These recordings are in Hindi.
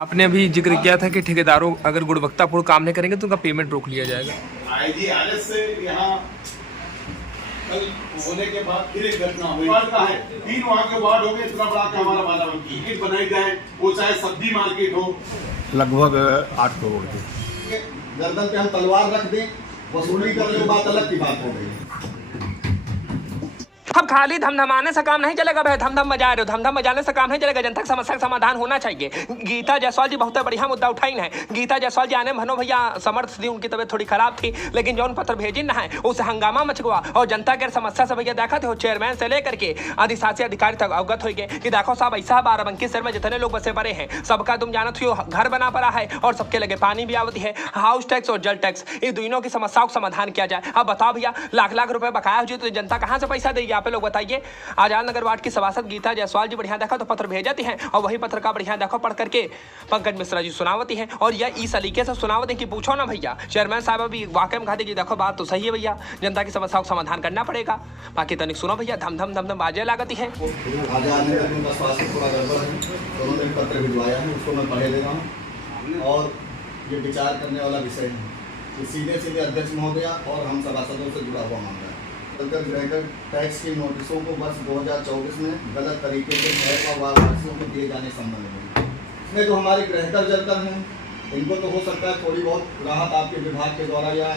आपने अभी जिक्र किया था कि ठेकेदारों अगर गुणवत्तापूर्ण काम नहीं करेंगे तो उनका पेमेंट रोक लिया जाएगा। आईजीआरएस से यहाँ कल होने के बाद फिर एक घटना हुई। वार्ड का है, 3 वहाँ के वार्ड हो गए, इतना बड़ा के हमारा बाराबंकी यूनिट बनाई जाए, वो चाहे सब्जी मार्केट हो, लगभग 8 करोड़ की। गर्दन पे हम तलवार रख दें, वसूली कर ले, बात अलग की बात हो गई। अब खाली धमधमाने से काम नहीं चलेगा भाई, धमधम बजा रहे हो, धमधम बजाने से काम नहीं चलेगा। जनता की समस्या का समाधान होना चाहिए। गीता जायसवाल जी बहुत बढ़िया मुद्दा उठाई है। गीता जायसवाल जी आने भनो भैया समर्थ थी, उनकी तबीयत थोड़ी खराब थी, लेकिन जौन पत्र भेजी ना है उसे हंगामा मच गया और जनता के समस्या से भैया देखा थे, चेयरमैन से लेकर के अधिशासी अधिकारी तक अवगत हो गए कि देखो साहब ऐसा बाराबंकी शहर में जितने लोग बसे पड़े हैं सबका तुम जानत हो घर बना पड़ा है और सबके लगे पानी भी आवती है, हाउस टैक्स और जल टैक्स, ये दोनों की समस्याओं का समाधान किया जाए। अब बताओ भैया लाख लाख रुपए बकाया हो जाए तो जनता कहाँ से पैसा देगी? आप लोग बताइए। आजाद नगर वार्ड की सभासद गीता जायसवाल जी बढ़िया देखा तो पत्र भेजती हैं और वही पत्र का बढ़िया देखो पढ़ करके पंकज मिश्रा जी सुनावती हैं और यह इस तरीके से सुनावती कि पूछो ना भैया। चेयरमैन साहब अभी वाकई में कहते कि देखो बात तो सही है भैया, जनता की समस्याओं का समाधान करना पड़ेगा। बाकी तनिक सुनो भैया, धम धम धम धम बाजे लागती है। आजाद नगर में स्वास्थ्य थोड़ा गड़बड़ है, तो उन्होंने पत्र भिजवाया है, उसको मैं पढ़े दे रहा हूँ और ये विचार करने वाला विषय है कि सीधे सीधे अध्यक्ष महोदया और हम सभासदों से जुड़ा हुआ मामला है। ग्रेटर टैक्स की नोटिसों को वर्ष 2024 में गलत तरीके से शहर और वासियों को दिए जाने संबंध में इसमें जो हमारे ग्राहकर जलकर हैं इनको तो हो सकता है थोड़ी बहुत राहत आपके विभाग के द्वारा या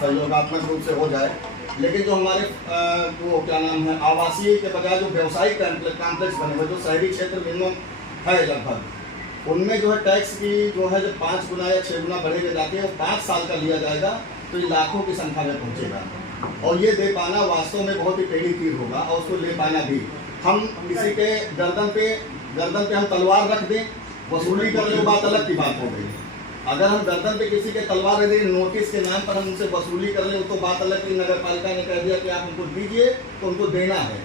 सहयोगात्मक रूप से हो जाए, लेकिन जो हमारे वो क्या नाम है आवासीय के बजाय जो व्यवसायिक कॉम्प्लेक्स बने हुए जो शहरी क्षेत्र मिनिमम है लगभग, उनमें जो है टैक्स की जो है जब 5 गुना या 6 गुना बढ़ेगा जाके वो 5 साल का लिया जाएगा तो ये लाखों की संख्या में पहुँचेगा और ये दे पाना वास्तव में बहुत ही टेढ़ी तीर होगा और उसको ले पाना भी। हम किसी के गर्दन पे हम तलवार रख दें, वसूली कर ले, बात अलग की बात हो गई। अगर हम गर्दन पे किसी के तलवार रख दें, नोटिस के नाम पर हम उनसे वसूली कर ले तो बात अलग की। नगर पालिका ने कह दिया कि आप उनको दीजिए तो उनको देना है,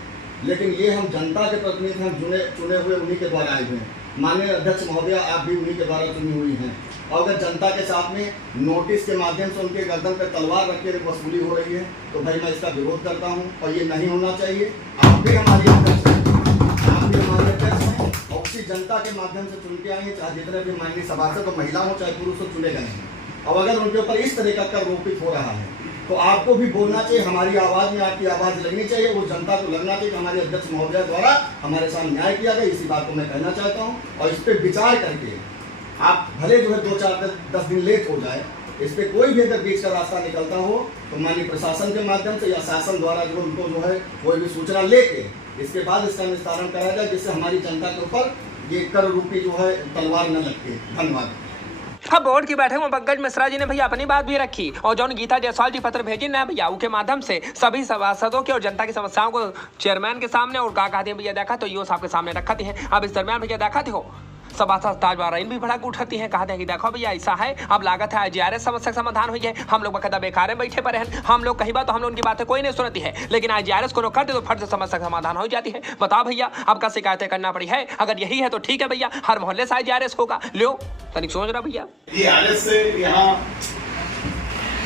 लेकिन ये हम जनता के प्रतिनिधि हम चुने हुए उन्हीं के द्वारा आए हुए हैं। माननीय अध्यक्ष महोदया आप भी उन्हीं के द्वारा चुनी हुई हैं और अगर जनता के साथ में नोटिस के माध्यम से उनके गर्दन पर तलवार रख के वसूली हो रही है तो भाई मैं इसका विरोध करता हूं और ये नहीं होना चाहिए। आप भी हमारे अध्यक्ष हैं और उसी जनता के माध्यम से चुन के आए हैं, चाहे जितने भी माननीय सभासद और महिला हो चाहे पुरुष हो चुने गए हैं। और अगर उनके ऊपर इस तरह का रोपित हो रहा है तो आपको भी बोलना चाहिए, हमारी आवाज़ में आपकी आवाज़ लगनी चाहिए, वो जनता को लगना चाहिए कि हमारे अध्यक्ष महोदया द्वारा हमारे साथ न्याय किया गया। इसी बात को मैं कहना चाहता हूँ और इस पर विचार करके आप भले जो है 2-4-10 दिन लेट हो जाए, इस पर कोई भी अगर बीच का रास्ता निकलता हो तो माननीय प्रशासन के माध्यम से या शासन द्वारा जो उनको जो है कोई भी सूचना लेके इसके बाद इसका निस्तारण कराया जाए जिससे हमारी जनता के ऊपर ये कर रूपी जो है तलवार न लगती। धन्यवाद। अब बोर्ड की बैठक में पंकज मिश्रा जी ने भैया अपनी बात भी रखी और जौन गीता जायसवाल जी पत्र भेजी ना भैया के माध्यम से सभी सभासदों के और जनता की समस्याओं को चेयरमैन के सामने और कहा कहते हैं भैया देखा तो यो साहब के सामने रखते हैं। अब इस दरमियान भैया देखा थे हो सभासद ताजवाराइन भी भड़क उठाती हैं, कहते हैं कि देखो भैया ऐसा है अब लागत है आईजीआरएस समस्या का समाधान हुई है, हम लोग बकायदा बेकार में बैठे पड़े हैं, हम लोग कहीं बात तो हम लोग उनकी बातें कोई नहीं सुनती है, लेकिन आईजीआरएस को करते तो फट से समस्या का समाधान हो जाती है। बताओ भैया आपका शिकायतें करना पड़ी है, अगर यही है तो ठीक है भैया, हर मोहल्ले से आईजीआरएस होगा। लो तनिक सोच रहा भैया आईजीआरएस से यहाँ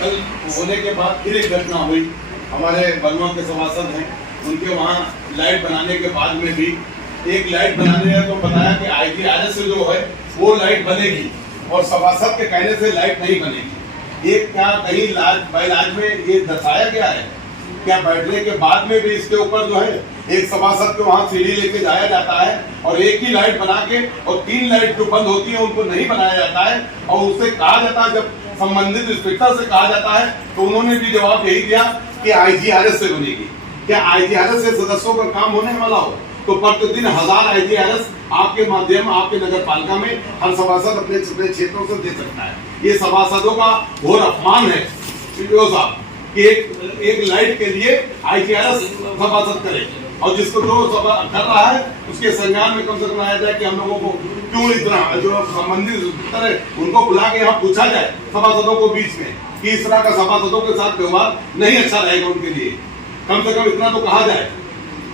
कल होने के बाद फिर एक घटना हुई। हमारे बलुआ के सभासद हैं, उनके वहाँ लाइट बनाने के बाद में भी एक लाइट बनाने है तो बताया कि आईजीआरएस से जो है वो लाइट बनेगी और सभासद के कहने से लाइट नहीं बनेगी। एक क्या कहीं इलाज में ये दर्शाया गया है क्या बैठने के बाद में भी इसके ऊपर जो है एक सभासद को वहाँ सीढ़ी लेके जाया जाता है और एक ही लाइट बना के और 3 लाइट जो बंद होती है उनको नहीं बनाया जाता है और उससे कहा जाता है जब संबंधित इंस्पेक्टर से कहा जाता है तो उन्होंने भी जवाब यही दिया कि आईजीआरएस से बनेगी। क्या आईजीआरएस से सदस्यों का काम होने वाला हो तो प्रतिदिन 1000 आईजीआरएस आपके माध्यम आपके नगर पालिका में हर सभासद अपने क्षेत्रों से दे सकता है। ये सभासदों का घोर अपमान है साहब कि एक लाइट के लिए आईजीआरएस सभासद करे और जिसको जो कर रहा है उसके संज्ञान में कम से कम आया जाए कि हम लोगों को क्यों इतना जो संबंधित है उनको बुला के यहाँ पूछा जाए सभासदों को बीच में कि इस तरह का सभासदों के साथ व्यवहार नहीं अच्छा रहेगा उनके लिए, कम से कम इतना तो कहा जाए।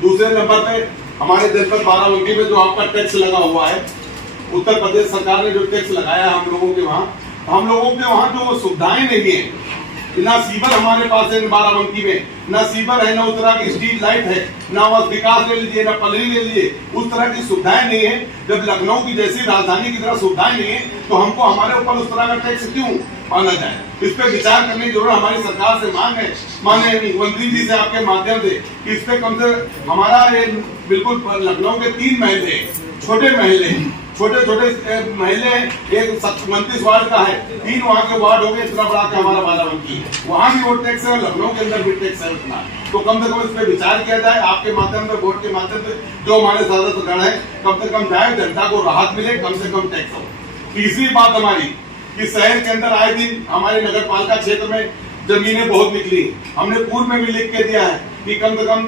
दूसरे नंबर पे हमारे जनपद बाराबंकी में जो आपका टैक्स लगा हुआ है, उत्तर प्रदेश सरकार ने जो टैक्स लगाया है हम लोगों के वहाँ जो सुविधाएं नहीं है ना सीवर हमारे पास है बाराबंकी में, ना सीवर है, ना उस तरह की स्ट्रीट लाइट है, ना बस विकास ले लीजिए, ना पलरी ले लीजिए, उस तरह की सुविधाएं नहीं है। जब लखनऊ की जैसी राजधानी की तरह सुविधाएं नहीं है तो हमको हमारे ऊपर उस तरह का टैक्स क्यों माना जाए? इस पे विचार करने की जरूरत हमारी सरकार से मांग है, माननीय मंत्री जी से आपके माध्यम से, इस पे कम से हमारा बिल्कुल लखनऊ के 3 महल्ले, छोटे महल्ले, छोटे महल्ले, एक 29 वार्ड का है, 3 वहाँ के वार्ड हो गए, इतना बड़ा के हमारा बाराबंकी है, वहाँ भी वो टैक्स है, लखनऊ के अंदर भी टैक्स है उतना। तो कम से कम इस पे विचार किया जाए, आपके माध्यम से, बोर्ड के माध्यम से, जो हमारे सदस्यगण है, कम से कम जाए, जनता को राहत मिले, कम से कम टैक्स हो। तीसरी बात हमारी कि शहर के अंदर आए दिन हमारे नगर पालिका क्षेत्र में जमीनें बहुत निकली, हमने पूर्व में भी लिख के दिया है कि कम से कम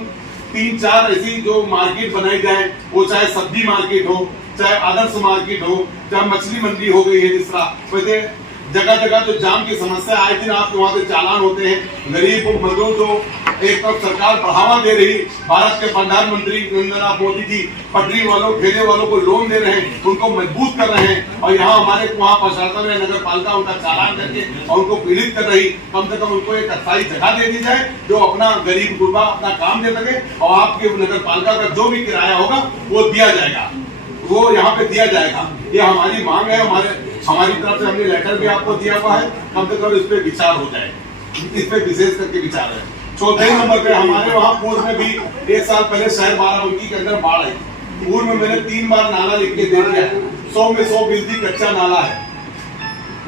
3-4 ऐसी जो मार्केट बनाई जाए, वो चाहे सब्जी मार्केट हो, चाहे आदर्श मार्केट हो, चाहे मछली मंडी हो गई है, जिस तरह वैसे जगह जगह जो जाम की समस्या आए दिन आपके वहाँ से चालान होते हैं, गरीब मजदूर जो एक तरफ सरकार बढ़ावा दे रही, भारत के प्रधानमंत्री नरेंद्र मोदी जी पटरी वालों, ठेले वालों को लोन दे रहे हैं, उनको मजबूत कर रहे हैं, और यहाँ हमारे वहाँ प्रशासन है, नगर पालिका उनका चालान करके और उनको पीड़ित कर रही, कम से कम उनको एक अस्थायी जगह दे दी जाए जो अपना गरीब गुरबा अपना काम दे सके, और आपके नगर पालिका का जो भी किराया होगा वो दिया जाएगा, वो यहाँ पे दिया जाएगा। ये हमारी मांग है, हमारी तरफ से हमने लेटर भी आपको दिया हुआ है, कम से कम इस पे विचार हो जाए, इस पे विशेष करके विचार है। चौथे नंबर पे हमारे वहाँ पूर्व में भी 1 साल पहले शहर बाराबंकी के अंदर बाढ़ आई, पूर्व में मैंने 3 बार नाला लिख के दे दिया, 100 में 100 फीसदी कच्चा नाला है,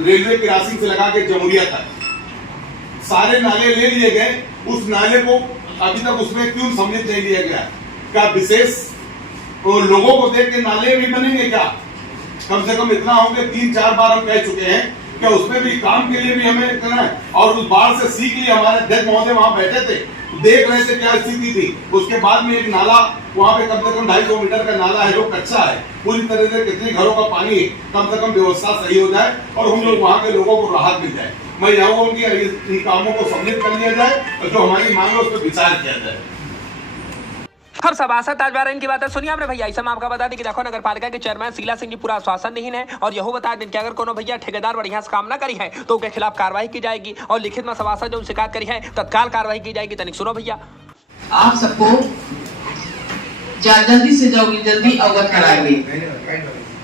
रेलवे क्रॉसिंग से लगा के जमुरिया तक सारे नाले ले लिए गए, उस नाले को अभी तक उसमें क्यों सम्मिलित नहीं लिया गया? क्या विशेष लोगों को देख के नाले भी बनेंगे क्या? कम से कम इतना हो गया, 3-4 बार हम कह चुके हैं, क्या उसमें भी काम के लिए भी हमें करना है? और उस बाढ़ से सीख लिए, हमारे अध्यक्ष महोदय वहां बैठे थे, देख रहे थे क्या स्थिति थी। उसके बाद में एक नाला वहां पे कम से कम 250 मीटर का नाला है जो कच्चा है, पूरी तरह से कितने घरों का पानी है, कम से कम व्यवस्था सही हो जाए और हम लोग वहाँ के लोगों को राहत मिल जाए। मैं चाहूंगा कि इन कामों को सम्मिलित कर लिया जाए और जो हमारी मांग है उस पर विचार किया जाए। हम सभासद ताजबारा इनकी बातें सुनिए आपने भैया। ऐसा मैं आपका बता दें कि देखो नगर पालिका के चेयरमैन शीला सिंह जी पूरा आश्वासन है और यह बता दें कि अगर कोनो भैया ठेकेदार बढ़िया से काम ना करी है तो उनके खिलाफ कार्रवाई की जाएगी और लिखित में सभासद जो शिकायत करी है तत्काल कार्रवाई की जाएगी। तनिक सुनो भैया। आप सबको जल्दी से जल्दी अवगत कराएंगे।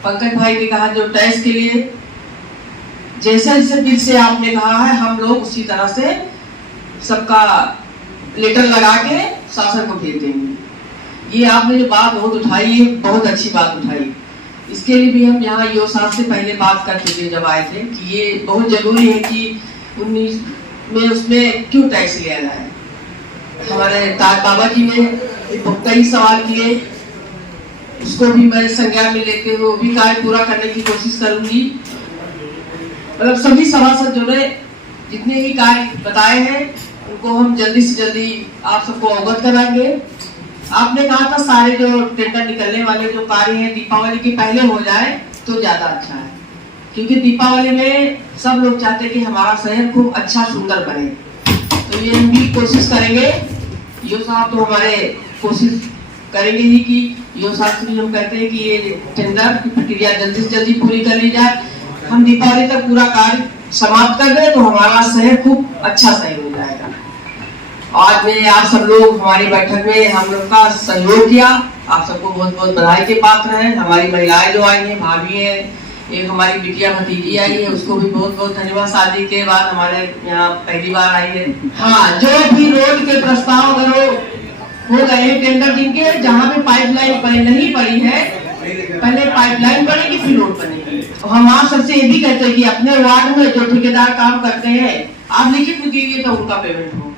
पंकज भाई ने कहा जो टैक्स के लिए जैसे जैसे बिल से आपने कहा है हम लोग उसी तरह से सबका लेटर लगा के शासन को भेज देंगे। ये आपने जो बात बहुत उठाई है बहुत अच्छी बात उठाई। इसके लिए भी हम यहाँ ईओ साहब से पहले बात कर चुके जब आए थे कि ये बहुत जरूरी है कि 19 में उसमें क्यों टैक्स लिया जाए। हमारे ताज बाबा जी ने कई सवाल किए, उसको भी मैं संज्ञान में लेते हुए वो भी कार्य पूरा करने की कोशिश करूंगी। मतलब सभी सभासद जो ने जितने भी कार्य बताए हैं उनको हम जल्दी से जल्दी आप सबको अवगत कराएंगे। आपने कहा था सारे जो टेंडर निकलने वाले जो कार्य हैं दीपावली के पहले हो जाए तो ज्यादा अच्छा है, क्योंकि दीपावली में सब लोग चाहते हैं कि हमारा शहर खूब अच्छा सुंदर बने। तो ये हम भी कोशिश करेंगे। यो साहब तो हमारे कोशिश करेंगे ही कि यो साहब से भी हम कहते हैं कि ये टेंडर की प्रक्रिया जल्दी से जल्दी पूरी कर ली जाए, हम दीपावली तक पूरा कार्य समाप्त कर दें तो हमारा शहर खूब अच्छा शहर हो जाएगा। आज में आप सब लोग हमारी बैठक में हम लोग का सहयोग किया, आप सबको बहुत बहुत बधाई के पात्र हैं। हमारी महिलाएं जो आई हैं, भाभी हैं, एक हमारी बिटिया भतीजी आई है, उसको भी बहुत बहुत धन्यवाद। शादी के बाद हमारे यहाँ पहली बार आई है। हाँ, जो भी रोड के प्रस्ताव अगर हो गए टेंडर जिनके जहाँ पे पाइपलाइन नहीं पड़ी है, पहले पाइपलाइन बनेगी फिर रोड बनेगी। तो हम आप सबसे ये भी कहते हैं कि अपने वार्ड में जो ठेकेदार काम करते हैं आप लिखित में दीजिए तो उनका पेमेंट हो।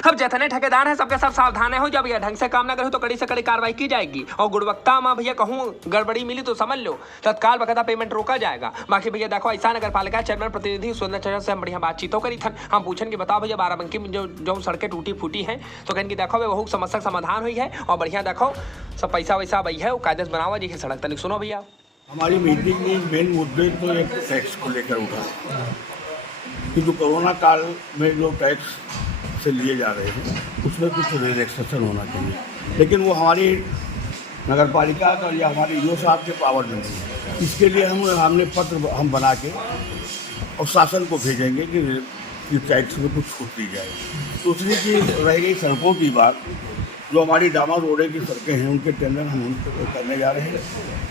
अब जितने ठेकेदार हैं सबके सब सावधान हो, जब यह ढंग से काम ना करे तो कड़ी से कड़ी कार्रवाई की जाएगी और गुणवत्ता में भैया कहूँ गड़बड़ी मिली तो समझ लो तत्काल बकायदा पेमेंट रोका जाएगा। बाकी भैया देखो ऐसा नगर पालिका चेयरमैन प्रतिनिधि सुरेंद्र से हम बढ़िया बातचीतों करी थन। हम पूछन कि बताओ भैया बाराबंकी में जो सड़कें टूटी फूटी हैं तो कहें कि देखो वे बहुत समस्या समाधान हुई है और बढ़िया देखो सब पैसा वैसा वही है वो कायदे से बनावा जी की सड़क। तनिक सुनो भैया। हमारी मीटिंग में मेन मुद्दे तो एक टैक्स को लेकर उठा कि जो कोरोना काल में जो टैक्स से लिए जा रहे हैं उसमें कुछ रिलैक्सेशन होना चाहिए, लेकिन वो हमारी नगर पालिका का या हमारे ईओ साहब के पावर में नहीं है। इसके लिए हमने पत्र हम बना के और शासन को भेजेंगे कि कि टैक्स में कुछ छूट दी जाए। दूसरी चीज़ रह गई सड़कों की बात। जो हमारी डामर रोडे की सड़कें हैं उनके टेंडर हम उनको करने जा रहे हैं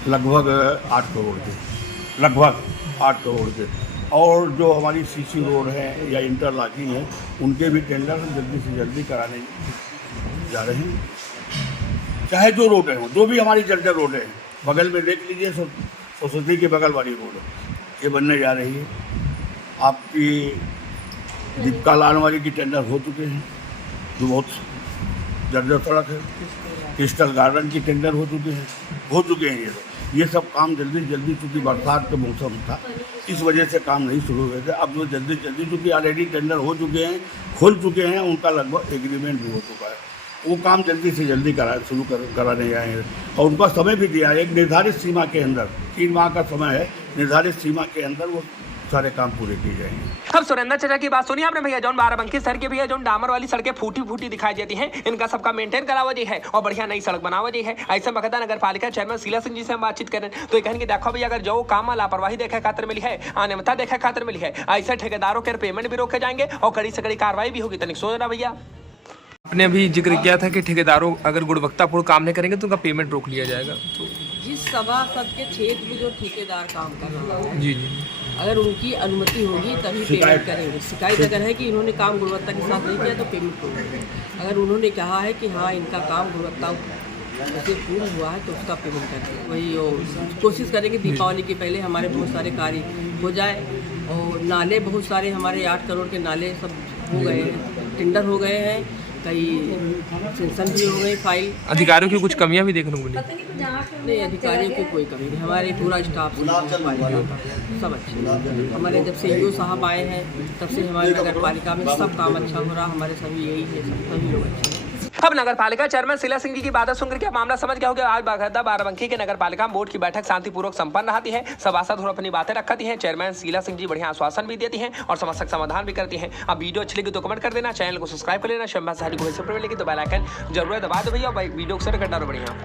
लगभग 8 करोड़ के। और जो हमारी सीसी रोड है या इंटरलॉकिंग है उनके भी टेंडर हम जल्दी से जल्दी कराने जा रहे हैं। चाहे जो रोड है जो भी हमारी जर्जर रोड है, बगल में देख लीजिए सोसाइटी के बगल वाली रोड ये बनने जा रही है। आपकी दीपका लान वाली की टेंडर हो चुके हैं जो बहुत जर्जर सड़क है। क्रिस्टल गार्डन की टेंडर हो चुके हैं ये सब काम जल्दी चूँकि बरसात का मौसम था इस वजह से काम नहीं शुरू हुए थे। अब जो जल्दी चूँकि ऑलरेडी टेंडर हो चुके हैं, खुल चुके हैं, उनका लगभग एग्रीमेंट भी हो चुका है। वो काम जल्दी से जल्दी कराने जाएंगे और उनका समय भी दिया है एक निर्धारित सीमा के अंदर। 3 माह का समय है, निर्धारित सीमा के अंदर वो सारे काम पूरे किए जाएंगे। अब सुरेंद्र चाचा की बात सुनिए आपने भैया। जौन बाराबंकी शहर के भैया जौन डामर वाली सड़कें फूटी दिखाई देती हैं, इनका सबका मेंटेन करावा जी है और बढ़िया नई सड़क बनावा जी है। ऐसे बखदा नगर पालिका चेयरमैन शीला सिंह जी से हम बातचीत करें तो ये कहेंगे देखो भैया अगर जो काम लापरवाही देखे खातिर मिली है, अनियमितता देखे खातिर मिली है, ऐसे ठेकेदारों के पेमेंट भी रोके जाएंगे और कड़ी से कड़ी कार्रवाई भी होगी। तनिक सोच रहा भैया आपने अभी जिक्र किया था कि ठेकेदारों अगर गुणवत्तापूर्ण काम नहीं करेंगे तो उनका पेमेंट रोक लिया जाएगा। तो जिस सभासद के क्षेत्र में जो ठेकेदार काम कर रहा है जी अगर उनकी अनुमति होगी तभी पेमेंट करेंगे। शिकायत अगर है कि इन्होंने काम गुणवत्ता के साथ नहीं किया तो पेमेंट होगी। अगर उन्होंने कहा है कि हाँ इनका काम गुणवत्ता जैसे पूर्ण हुआ है तो उसका पेमेंट करेंगे। वही कोशिश करेंगे दीपावली के पहले हमारे बहुत सारे कार्य हो जाए। और नाले बहुत सारे हमारे 8 करोड़ के नाले सब हो गए हैं, टेंडर हो गए हैं, कई सेंसन भी हो गए फाइल। अधिकारियों की कुछ कमियां भी देखने को मिली? नहीं, अधिकारियों की कोई कमी नहीं, हमारे पूरा स्टाफ सब अच्छे। हमारे जब से ईओ साहब आए हैं तब से हमारे नगर पालिका में सब काम अच्छा हो रहा। हमारे सभी यही है, सभी लोग अच्छे हैं। अब नगर पालिका चेयरमैन शीला सिंह जी की बातें सुनकर क्या मामला समझ गया होगा। आज बागहदा बाराबंकी के नगर पालिका बोर्ड की बैठक शांतिपूर्वक संपन्न रहती है। सभासद और अपनी बातें रखती हैं। चेयरमैन शीला सिंह जी बढ़िया आश्वासन भी देती हैं और समस्या समाधान भी करती हैं। अब वीडियो अच्छी लगी तो कमेंट कर देना, चैनल को सब्सक्राइब कर लेना। शंभा साहब को जरूर दबा दो भैया, वीडियो को शेयर कर डालो बढ़िया।